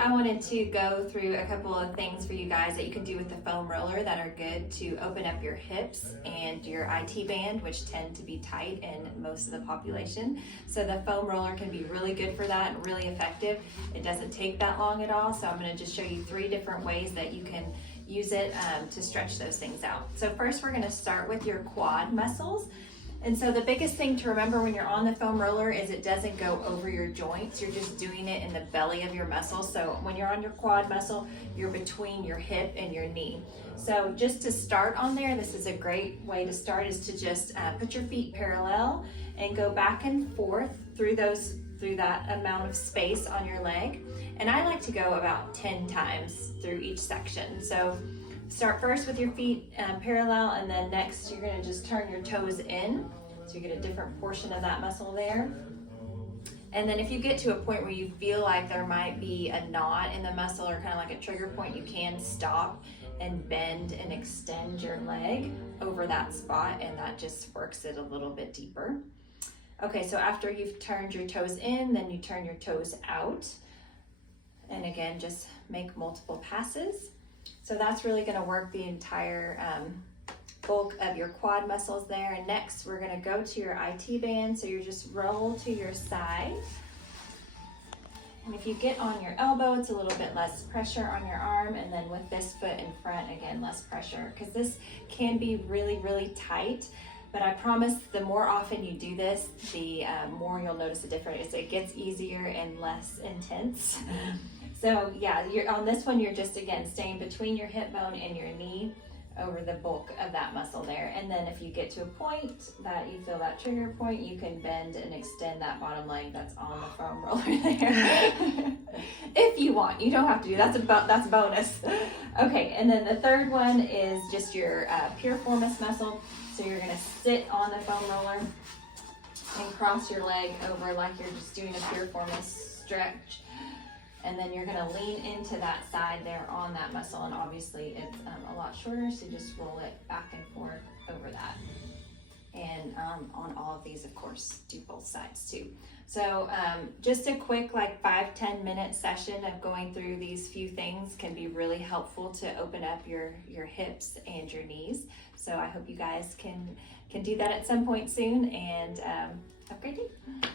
I wanted to go through a couple of things for you guys that you can do with the foam roller that are good to open up your hips and your IT band, which tend to be tight in most of the population. So the foam roller can be really good for that and really effective. It doesn't take that long at all. So I'm going to just show you 3 different ways that you can use it to stretch those things out. So first we're going to start with your quad muscles. And so the biggest thing to remember when you're on the foam roller is it doesn't go over your joints. You're just doing it in the belly of your muscle. So when you're on your quad muscle, you're between your hip and your knee. So just to start on there, this is a great way to start, is to just put your feet parallel and go back and forth through that amount of space on your leg. And I like to go about 10 times through each section. So start first with your feet parallel, and then next you're going to just turn your toes in, so you get a different portion of that muscle there. And then if you get to a point where you feel like there might be a knot in the muscle or kind of like a trigger point, you can stop and bend and extend your leg over that spot, and that just works it a little bit deeper. Okay, so after you've turned your toes in, then you turn your toes out, and again just make multiple passes. So that's really going to work the entire bulk of your quad muscles there. And next we're going to go to your IT band. So you just roll to your side. And if you get on your elbow, it's a little bit less pressure on your arm. And then with this foot in front, again, less pressure, because this can be really, really tight. But I promise the more often you do this, the more you'll notice a difference. It gets easier and less intense. So yeah, on this one, you're just, again, staying between your hip bone and your knee over the bulk of that muscle there. And then if you get to a point that you feel that trigger point, you can bend and extend that bottom leg that's on the foam roller there. If you want, you don't have to do, that's bonus. Okay, and then the third one is just your piriformis muscle. So you're gonna sit on the foam roller and cross your leg over like you're just doing a piriformis stretch. And then you're gonna lean into that side there on that muscle, and obviously it's a lot shorter, so just roll it back and forth over that. And on all of these, of course, do both sides too. So just a quick like 5-10 minute session of going through these few things can be really helpful to open up your hips and your knees. So I hope you guys can do that at some point soon, and have a great day.